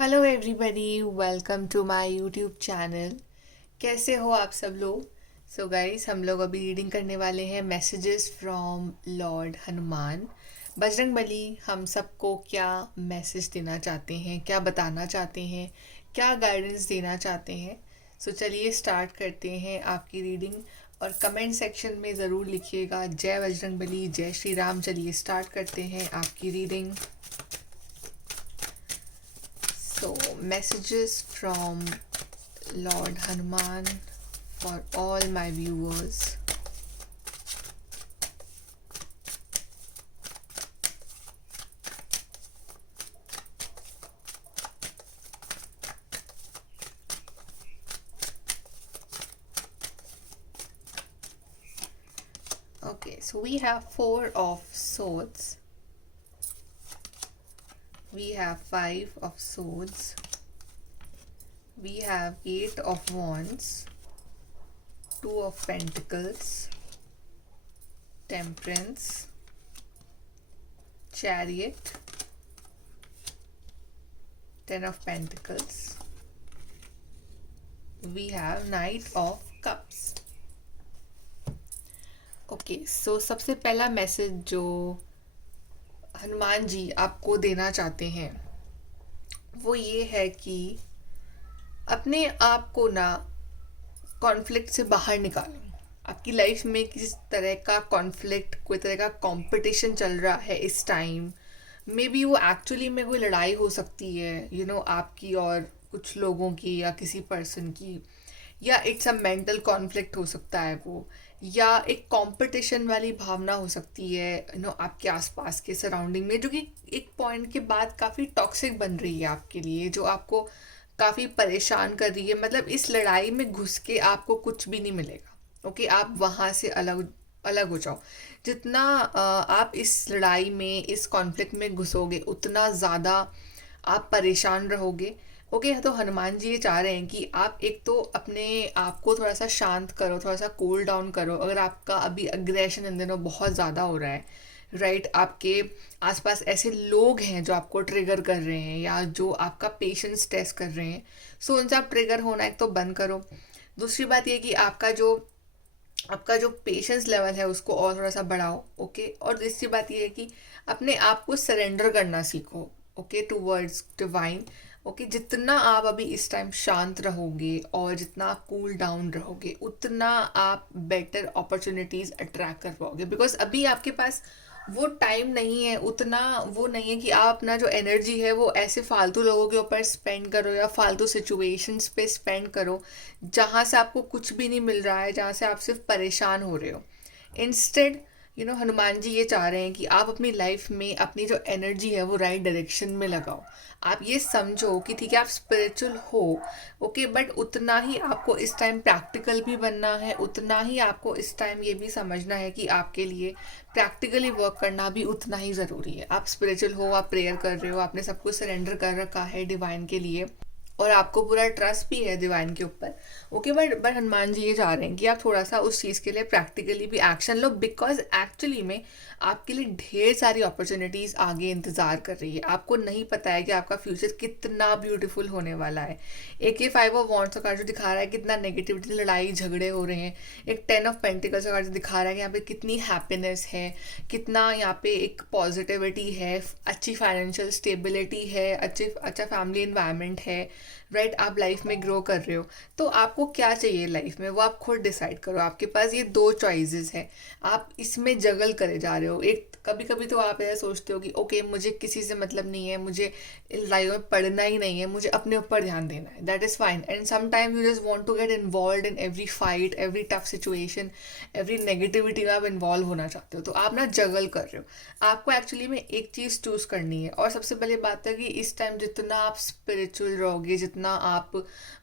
Hello everybody, welcome to my YouTube channel. कैसे हो आप सब लोग? सो गाइस, हम लोग अभी रीडिंग करने वाले हैं messages from lord Hanuman. Bajrang Bali हम सबको क्या मैसेज देना चाहते हैं, क्या बताना चाहते हैं, क्या गाइडेंस देना चाहते हैं। सो चलिए स्टार्ट करते हैं आपकी रीडिंग। और कमेंट सेक्शन में ज़रूर लिखिएगा जय बजरंग बली, जय श्री राम। चलिए स्टार्ट करते हैं आपकी reading. So, messages from Lord Hanuman for all my viewers. Okay, so we have Four of Swords, we have Five of Swords, we have Eight of Wands, Two of Pentacles, Temperance, Chariot, Ten of Pentacles, we have Knight of Cups. Okay, so सबसे पहला message जो हनुमान जी आपको देना चाहते हैं वो ये है कि अपने आप को ना कॉन्फ्लिक्ट से बाहर निकालो। आपकी लाइफ में किस तरह का कॉन्फ्लिक्ट, कोई तरह का कंपटीशन चल रहा है इस टाइम। मे बी वो एक्चुअली में कोई लड़ाई हो सकती है, आपकी और कुछ लोगों की या किसी पर्सन की, या इट्स अ मेंटल कॉन्फ्लिक्ट हो सकता है वो, या एक कंपटीशन वाली भावना हो सकती है आपके आसपास के सराउंडिंग में, जो कि एक पॉइंट के बाद काफ़ी टॉक्सिक बन रही है आपके लिए, जो आपको काफ़ी परेशान कर रही है। मतलब इस लड़ाई में घुस के आपको कुछ भी नहीं मिलेगा। ओके, आप वहाँ से अलग अलग हो जाओ। जितना आप इस लड़ाई में, इस कॉन्फ्लिक्ट में घुसोगे, उतना ज़्यादा आप परेशान रहोगे। ओके, तो हनुमान जी ये चाह रहे हैं कि आप एक तो अपने आप को थोड़ा सा शांत करो, थोड़ा सा कूल डाउन करो। अगर आपका अभी अग्रेशन इन दिनों बहुत ज़्यादा हो रहा है, राइट, आपके आसपास ऐसे लोग हैं जो आपको ट्रिगर कर रहे हैं या जो आपका पेशेंस टेस्ट कर रहे हैं, सो उनसे आप ट्रिगर होना एक तो बंद करो। दूसरी बात ये कि आपका जो पेशेंस लेवल है उसको और थोड़ा सा बढ़ाओ। ओके, और तीसरी बात ये है कि अपने आप को सरेंडर करना सीखो। Okay, towards divine. ओके, जितना आप अभी इस टाइम शांत रहोगे और जितना आप कूल डाउन रहोगे, उतना आप बेटर अपॉर्चुनिटीज़ अट्रैक्ट कर पाओगे। बिकॉज अभी आपके पास वो टाइम नहीं है, उतना वो नहीं है कि आप अपना जो एनर्जी है वो ऐसे फालतू लोगों के ऊपर स्पेंड करो या फालतू सिचुएशंस पे स्पेंड करो जहाँ से आपको कुछ भी नहीं मिल रहा है, जहाँ से आप सिर्फ परेशान हो रहे हो। इंस्टेड हनुमान जी ये चाह रहे हैं कि आप अपनी लाइफ में अपनी जो एनर्जी है वो राइट डायरेक्शन में लगाओ। आप ये समझो कि ठीक है, आप स्पिरिचुअल हो, ओके, बट उतना ही आपको इस टाइम प्रैक्टिकल भी बनना है, उतना ही आपको इस टाइम ये भी समझना है कि आपके लिए प्रैक्टिकली वर्क करना भी उतना ही ज़रूरी है। आप स्पिरिचुअल हो, आप प्रेयर कर रहे हो, आपने सब कुछ सरेंडर कर रखा है डिवाइन के लिए, और आपको पूरा ट्रस्ट भी है डिवाइन के ऊपर। ओके, बट हनुमान जी ये चाह रहे हैं कि आप थोड़ा सा उस चीज़ के लिए प्रैक्टिकली भी एक्शन लो, बिकॉज एक्चुअली में आपके लिए ढेर सारी अपॉर्चुनिटीज़ आगे इंतज़ार कर रही है। आपको नहीं पता है कि आपका फ्यूचर कितना ब्यूटीफुल होने वाला है। एक ये फाइव ऑफ वॉन्ड्स का कार्ड जो दिखा रहा है कितना नेगेटिविटी, लड़ाई झगड़े हो रहे हैं। एक टेन ऑफ पेंटिकल्स का कार्ड जो दिखा रहा है कि यहाँ पे कितनी हैप्पीनेस है, कितना यहाँ पे एक पॉजिटिविटी है, अच्छी फाइनेंशियल स्टेबिलिटी है, अच्छा फैमिली इन्वायरमेंट है, राइट, आप लाइफ में ग्रो कर रहे हो। तो आपको क्या चाहिए लाइफ में वो आप खुद डिसाइड करो। आपके पास ये दो चॉइसेस हैं, आप इसमें जगल करे जा रहे हो। एक, कभी कभी तो आप ऐसा सोचते हो कि ओके, मुझे किसी से मतलब नहीं है, मुझे लाइफ में पढ़ना ही नहीं है, मुझे अपने ऊपर ध्यान देना है, that is fine. And sometime you just want to get involve in every fight, every tough situation, every negativity में आप इन्वॉल्व होना चाहते हो, तो आप ना जगल कर रहे हो। आपको एक्चुअली में एक चीज़ चूज़ करनी है। और सबसे पहले बात है कि इस टाइम जितना आप स्पिरिचुअल रहोगे, जितना आप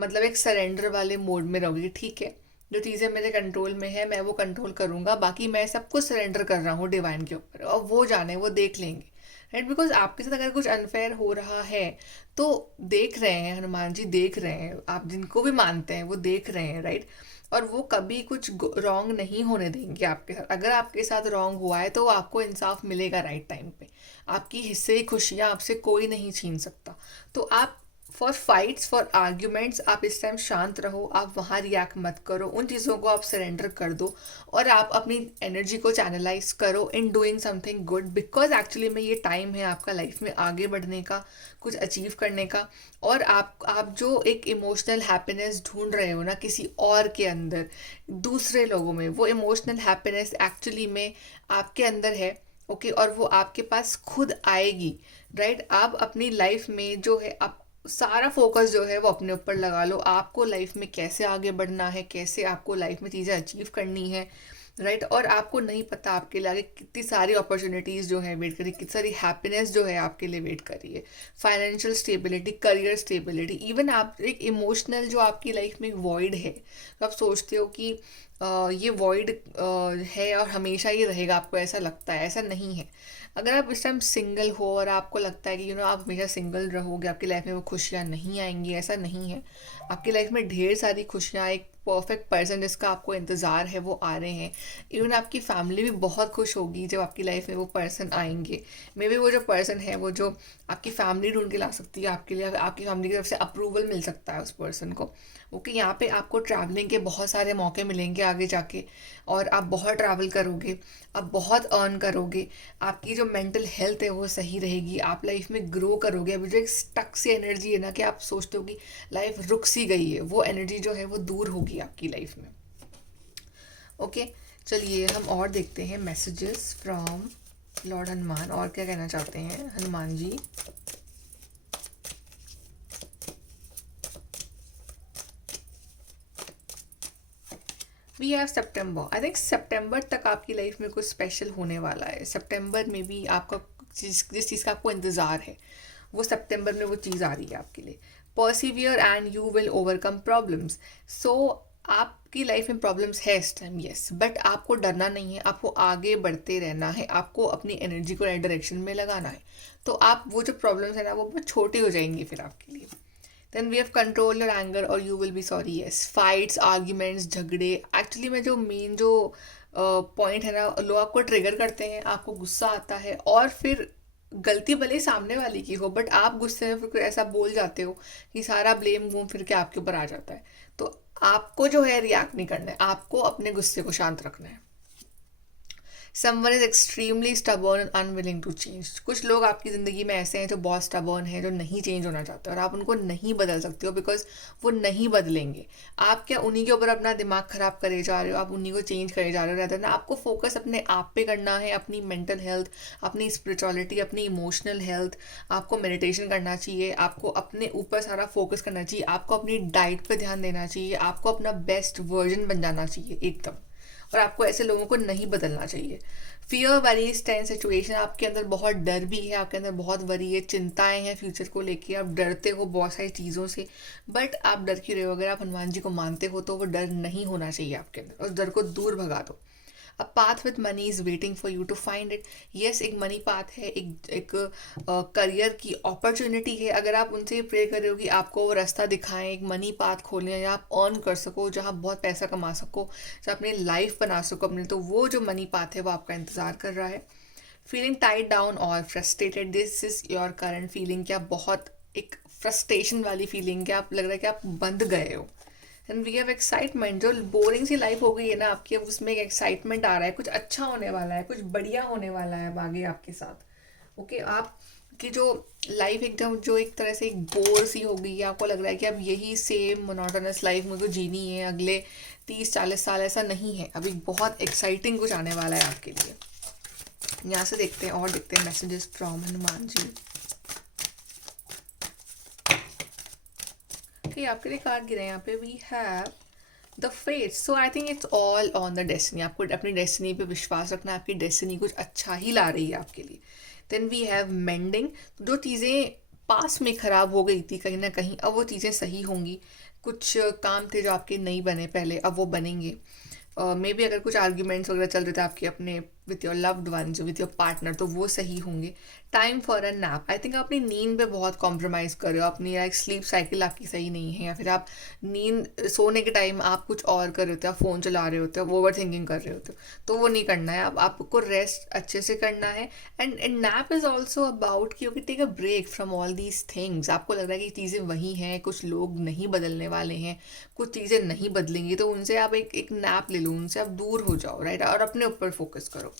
मतलब एक सरेंडर वाले मोड में रहोगे, ठीक है, जो चीज़ें मेरे कंट्रोल में है मैं वो कंट्रोल करूँगा, बाकी मैं सब कुछ सरेंडर कर रहा हूँ डिवाइन के ऊपर, और वो जाने, वो देख लेंगे, राइट। बिकॉज आपके साथ अगर कुछ अनफेयर हो रहा है तो देख रहे हैं हनुमान जी, देख रहे हैं, आप जिनको भी मानते हैं वो देख रहे हैं, राइट। और वो कभी कुछ रॉन्ग नहीं होने देंगे आपके साथ। अगर आपके साथ रॉन्ग हुआ है तो आपको इंसाफ मिलेगा राइट टाइम पे। आपकी हिस्से की खुशियाँ आपसे कोई नहीं छीन सकता। तो आप फॉर फाइट्स, फॉर आर्ग्यूमेंट्स आप इस टाइम शांत रहो, आप वहाँ रिएक्ट मत करो, उन चीज़ों को आप सरेंडर कर दो और आप अपनी एनर्जी को चैनलाइज करो in doing something good, because actually में ये टाइम है आपका लाइफ में आगे बढ़ने का, कुछ अचीव करने का। और आप जो एक इमोशनल हैप्पीनेस ढूंढ रहे हो ना किसी और के अंदर, दूसरे लोगों में, वो इमोशनल हैप्पीनेस एक्चुअली में आपके अंदर है। ओके, और वो आपके पास खुद आएगी, राइट। आप अपनी लाइफ में जो है, आप सारा फोकस जो है वो अपने ऊपर लगा लो, आपको लाइफ में कैसे आगे बढ़ना है, कैसे आपको लाइफ में चीज़ें अचीव करनी है, राइट। और आपको नहीं पता आपके लिए आगे कितनी सारी अपॉर्चुनिटीज़ जो है वेट कर रही है, कितनी सारी हैप्पीनेस जो है आपके लिए वेट कर रही है, financial stability, career stability, even आप एक इमोशनल जो आपकी लाइफ में एक वॉइड है, तो आप सोचते हो कि ये वॉइड है और हमेशा ये रहेगा, आपको ऐसा लगता है, ऐसा नहीं है। अगर आप इस टाइम सिंगल हो और आपको लगता है कि आप हमेशा सिंगल रहोगे, आपकी लाइफ में वो खुशियाँ नहीं आएंगी, ऐसा नहीं है। आपकी लाइफ में ढेर सारी खुशियाँ, एक परफेक्ट पर्सन जिसका आपको इंतज़ार है वो आ रहे हैं। इवन आपकी फैमिली भी बहुत खुश होगी जब आपकी लाइफ में वो पर्सन आएंगे। मे बी वो जो पर्सन है वो जो आपकी फैमिली ढूंढ के ला सकती है आपके लिए, आपकी फैमिली की तरफ से अप्रूवल मिल सकता है उस पर्सन को। ओके, यहाँ पे आपको ट्रैवलिंग के बहुत सारे मौके मिलेंगे आगे जाके, और आप बहुत ट्रैवल करोगे, आप बहुत अर्न करोगे, आपकी जो मेंटल हेल्थ है वो सही रहेगी, आप लाइफ में ग्रो करोगे। अभी जो एक स्टक सी एनर्जी है ना कि आप सोचते हो कि लाइफ रुक सी गई है, वो एनर्जी जो है वो दूर होगी आपकी लाइफ में। ओके, चलिए हम और देखते हैं मैसेजेस फ्रॉम लॉर्ड हनुमान, और क्या कहना चाहते हैं Hanuman ji. We have September, I think सितंबर तक आपकी लाइफ में कुछ स्पेशल होने वाला है। सितंबर में भी आपका जिस चीज़ का आपको इंतज़ार है वो सितंबर में वो चीज़ आ रही है आपके लिए। Persevere and you will overcome problems. So आपकी लाइफ में प्रॉब्लम्स है इस टाइम, यस, बट आपको डरना नहीं है, आपको आगे बढ़ते रहना है, आपको अपनी एनर्जी को राइट डायरेक्शन में लगाना है। तो आप वो जो प्रॉब्लम्स है ना वो बहुत छोटी हो जाएंगी फिर आपके लिए। Then we have control your anger और you will be sorry, yes. Fights, arguments, झगड़े, एक्चुअली में जो मेन जो पॉइंट है ना, लोग आपको ट्रिगर करते हैं, आपको गुस्सा आता है, और फिर गलती भले ही सामने वाली की हो बट आप गुस्से में फिर कुछ ऐसा बोल जाते हो कि सारा ब्लेम घूम फिर के आपके ऊपर आ जाता है। तो आपको जो है रिएक्ट नहीं करना है, आपको अपने गुस्से को शांत रखना है। Someone is extremely stubborn and unwilling to change. कुछ लोग आपकी ज़िंदगी में ऐसे हैं जो बहुत स्टबर्न हैं, जो नहीं चेंज होना चाहते, और आप उनको नहीं बदल सकते हो बिकॉज वो नहीं बदलेंगे। आप क्या उन्हीं के ऊपर अपना दिमाग ख़राब करे जा रहे हो, आप उन्हीं को चेंज करे जा रहे हो, रहता है ना। आपको फोकस अपने आप पे करना है, अपनी मेंटल हेल्थ, अपनी स्पिरिचुअलिटी, अपनी इमोशनल हेल्थ। आपको मेडिटेशन करना चाहिए, आपको अपने ऊपर सारा फोकस करना चाहिए, आपको अपनी डाइट पे ध्यान देना चाहिए, आपको अपना बेस्ट वर्जन बन जाना चाहिए एकदम। और आपको ऐसे लोगों को नहीं बदलना चाहिए। फियर वरीज टेंस सिचुएशन, आपके अंदर बहुत डर भी है, आपके अंदर बहुत वरी है, चिंताएं हैं फ्यूचर को लेके, आप डरते हो बहुत सारी चीज़ों से, बट आप डर क्यों रहे हो? अगर आप हनुमान जी को मानते हो तो वो डर नहीं होना चाहिए आपके अंदर, उस डर को दूर भगा दो। A path with money is waiting for you to find it. Yes, एक मनी पाथ है, एक करियर की अपॉर्चुनिटी है। अगर आप उनसे प्रे कर रहे हो कि आपको वो रास्ता दिखाएं, एक मनी पाथ खोलें या आप अर्न कर सको, जहाँ बहुत पैसा कमा सको, जहाँ अपनी लाइफ बना सको अपने, तो वो जो मनी पाथ है वो आपका इंतज़ार कर रहा है। फीलिंग टाइड डाउन और frustrated, this is your current feeling. क्या बहुत एक फ्रस्ट्रेशन वाली फीलिंग, क्या आप लग रहा है कि आप बंद गए हो। एंड वी हैव एक्साइटमेंट, जो बोरिंग सी लाइफ हो गई है ना आपकी, अब उसमें एक एक्साइटमेंट आ रहा है, कुछ अच्छा होने वाला है, कुछ बढ़िया होने वाला है अब आगे आपके साथ। ओके, आप की जो लाइफ एकदम जो एक तरह से एक बोर सी हो गई है, आपको लग रहा है कि अब यही सेम मोनोटोनस लाइफ मुझे जीनी है अगले 30-40 साल, ऐसा नहीं है। अभी बहुत एक्साइटिंग कुछ आने वाला है आपके लिए। यहाँ से देखते हैं और देखते हैं messages from Hanuman ji. Okay, आपके लिए कार्ड गिरे यहाँ पे। We have the fate, so I think it's all on the destiny. आपको अपनी डेस्टिनी पे विश्वास रखना है, आपकी डेस्टिनी कुछ अच्छा ही ला रही है आपके लिए। देन वी हैव मेंडिंग, जो चीज़ें पास में ख़राब हो गई थी कहीं ना कहीं, अब वो चीज़ें सही होंगी। कुछ काम थे जो आपके नहीं बने पहले, अब वो बनेंगे। मे बी अगर कुछ आर्ग्यूमेंट्स वगैरह चल रहे थे आपके अपने with your loved ones, with your partner, तो वो सही होंगे। Time for a nap. I think आप अपनी नींद पे बहुत कॉम्प्रोमाइज़ कर रहे हो, अपनी लाइक स्लीप साइकिल आपकी सही नहीं है, या फिर आप नींद सोने के टाइम आप कुछ और कर रहे होते हो, आप फ़ोन चला रहे होते हो, ओवर थिंकिंग कर रहे होते हो, तो वो नहीं करना है। अब आपको रेस्ट अच्छे से करना है। And nap is also about कि okay take a break from all these things. आपको लग रहा है कि चीज़ें वही हैं, कुछ लोग नहीं बदलने वाले हैं, कुछ चीज़ें नहीं बदलेंगी, तो उनसे आप एक नैप ले लो, उनसे आप दूर हो जाओ, राइट, और अपने ऊपर फोकस करो।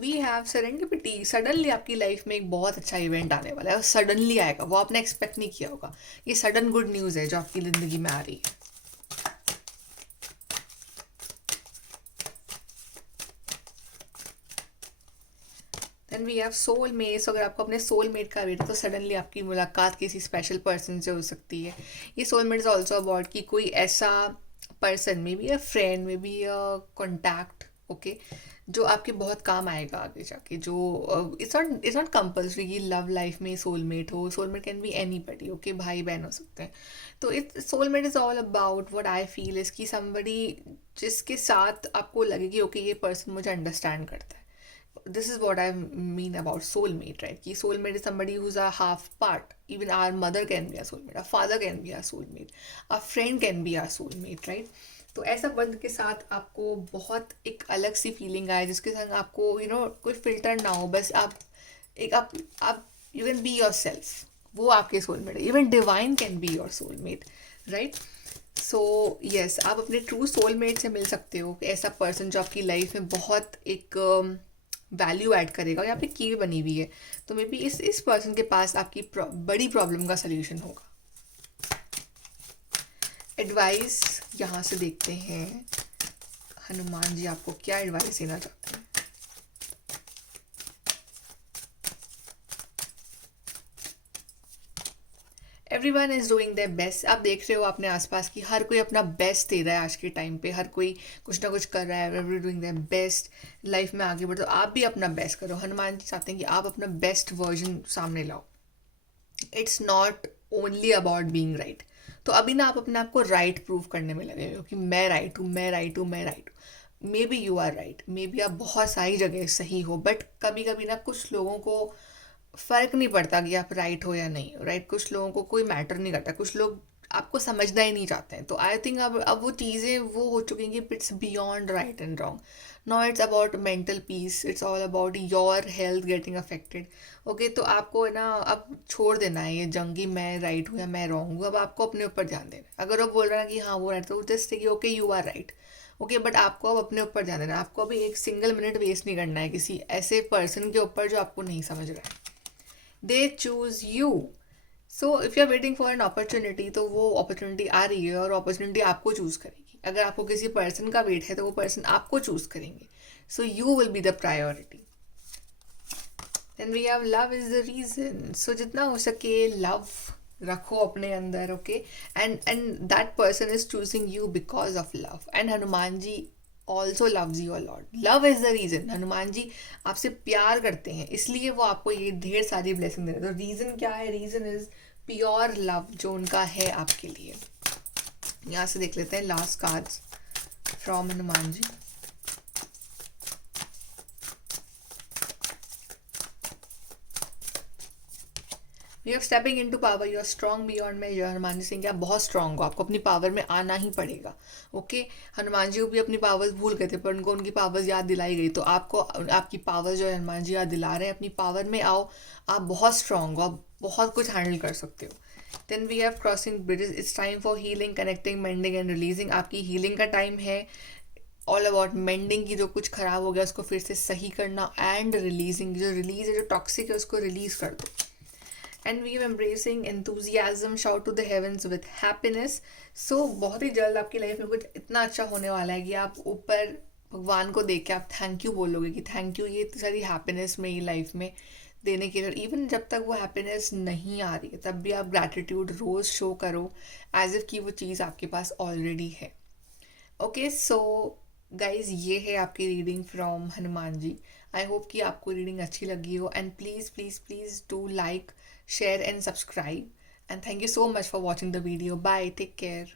We have serendipity. सडनली आपकी लाइफ में एक बहुत अच्छा इवेंट आने वाला है, और सडनली आएगा, वो आपने एक्सपेक्ट नहीं किया होगा। ये सडन गुड न्यूज़ है जो आपकी ज़िंदगी में आ रही है। Then we have soul mates. अगर आपको अपने सोल मेट का वेट है तो सडनली आपकी मुलाकात किसी स्पेशल पर्सन से हो सकती है। ये soul mate is also about कि कोई ऐसा person, maybe a friend, maybe a contact, okay, जो आपके बहुत काम आएगा आगे जाके। जो इट्स नॉट कंपल्सरी कि लव लाइफ में सोलमेट हो। Soulmate can be anybody, okay, भाई बहन हो सकते हैं। तो it soulmate is all about what I feel is कि समबडी जिसके साथ आपको लगे कि ओके ये पर्सन मुझे अंडरस्टैंड करता है। This is what I mean about soulmate, right? कि soulmate is somebody who's a half part. Even our mother can be a soulmate, our father can be a soulmate, our friend can be our soulmate, right? तो ऐसा बंद के साथ आपको बहुत एक अलग सी फीलिंग आए, जिसके संग आपको कोई फिल्टर ना हो, बस आप you can be your self. वो आपके सोलमेट है। Even divine can be your soulmate, right? So yes, आप अपने ट्रू सोलमेट से मिल सकते हो। ऐसा पर्सन जो आपकी लाइफ में बहुत एक वैल्यू ऐड करेगा, और यहाँ पे की बनी हुई है, तो मे बी इस पर्सन के पास आपकी बड़ी प्रॉब्लम का सल्यूशन होगा। एडवाइस यहाँ से देखते हैं, हनुमान जी आपको क्या एडवाइस देना चाहते हैं। Everyone is doing their best. आप देख रहे हो अपने आसपास कि हर कोई अपना बेस्ट दे रहा है आज के टाइम पे, हर कोई कुछ ना कुछ कर रहा है, every doing their best, life में आगे बढ़ो। आप भी अपना बेस्ट करो। हनुमान जी चाहते हैं कि आप अपना बेस्ट वर्जन सामने लाओ। It's not only about being right. तो अभी ना आप अपने आप को राइट प्रूव करने में लगे हो कि मैं राइट हूँ, मैं राइट हूँ, मैं राइट हूँ। Maybe you are right, maybe आप बहुत सारी जगह सही हो, बट कभी कभी ना कुछ लोगों को फ़र्क नहीं पड़ता कि आप राइट हो या नहीं हो, राइट? कुछ लोगों को कोई मैटर नहीं करता, कुछ लोग आपको समझना ही नहीं चाहते हैं। तो आई थिंक अब वो चीज़ें वो हो चुकी हैं कि it's beyond right and wrong. No, it's about mental peace, it's all about your health getting affected. Okay, तो आपको है ना अब छोड़ देना है ये जंग कि मैं राइट हूँ या मैं रॉन्ग हूँ। अब आपको अपने ऊपर ध्यान देना है। अगर वो बोल रहा है कि हाँ वो राइट, तो जस्ट कि okay you are right, okay, but आपको अब अपने ऊपर ध्यान देना है। आपको अभी एक सिंगल मिनट वेस्ट नहीं करना है किसी ऐसे पर्सन के ऊपर जो आपको नहीं समझ रहा है। They choose you. So if you are waiting for an opportunity, तो वो अपॉर्चुनिटी आ रही है, और अपॉर्चुनिटी आपको चूज़ करेगी। अगर आपको किसी पर्सन का वेट है तो वो पर्सन आपको चूज़ करेंगे। So you will be the priority. Then we have love is the reason. So जितना हो सके लव रखो अपने अंदर, okay, and that person is choosing you because of love. And Hanuman ji also loves you a lot. Love is the reason. Hanuman ji आपसे प्यार करते हैं, इसलिए वो आपको ये ढेर सारी ब्लेसिंग दे रहे हैं। तो रीज़न क्या है? रीज़न इज़ प्योर लव जो उनका है आपके लिए। यहाँ से देख लेते हैं last cards from Hanuman ji. You are stepping into power, you are strong beyond measure. Hanuman ji सिंह आप बहुत स्ट्रॉन्ग हो, आपको अपनी पावर में आना ही पड़ेगा, ओके। हनुमान जी को भी अपनी पावर्स भूल गए थे, पर उनको उनकी पावर्स याद दिलाई गई। तो आपको आपकी पावर जो है हनुमान जी याद दिला रहे हैं। अपनी पावर में आओ, आप बहुत स्ट्रॉन्ग हो, आप बहुत कुछ हैंडल कर सकते हो। Then we have crossing bridges. It's time for healing, connecting, mending and releasing. आपकी हीलिंग का टाइम है। ऑल अबाउट मेंडिंग की, जो कुछ खराब हो गया उसको फिर से सही करना, एंड रिलीजिंग, जो रिलीज है, जो टॉक्सिक है, उसको रिलीज कर दो। And we are embracing enthusiasm, shout to the heavens with happiness. So बहुत ही जल्द आपकी लाइफ में कुछ इतना अच्छा होने वाला है कि आप ऊपर भगवान को देख के आप थैंक यू बोलोगे कि थैंक यू ये इतनी सारी हैप्पीनेस मेरी लाइफ में देने के लिए। इवन जब तक वो हैप्पीनेस नहीं आ रही है तब भी आप ग्रैटिट्यूड रोज़ शो करो, एज इफ़ कि वो चीज़ आपके पास ऑलरेडी है। ओके, सो गाइज ये है आपकी reading from Hanuman ji. I hope कि आपको रीडिंग अच्छी लगी हो, and please please please do like, share and subscribe, and thank you so much for watching the video. Bye, take care.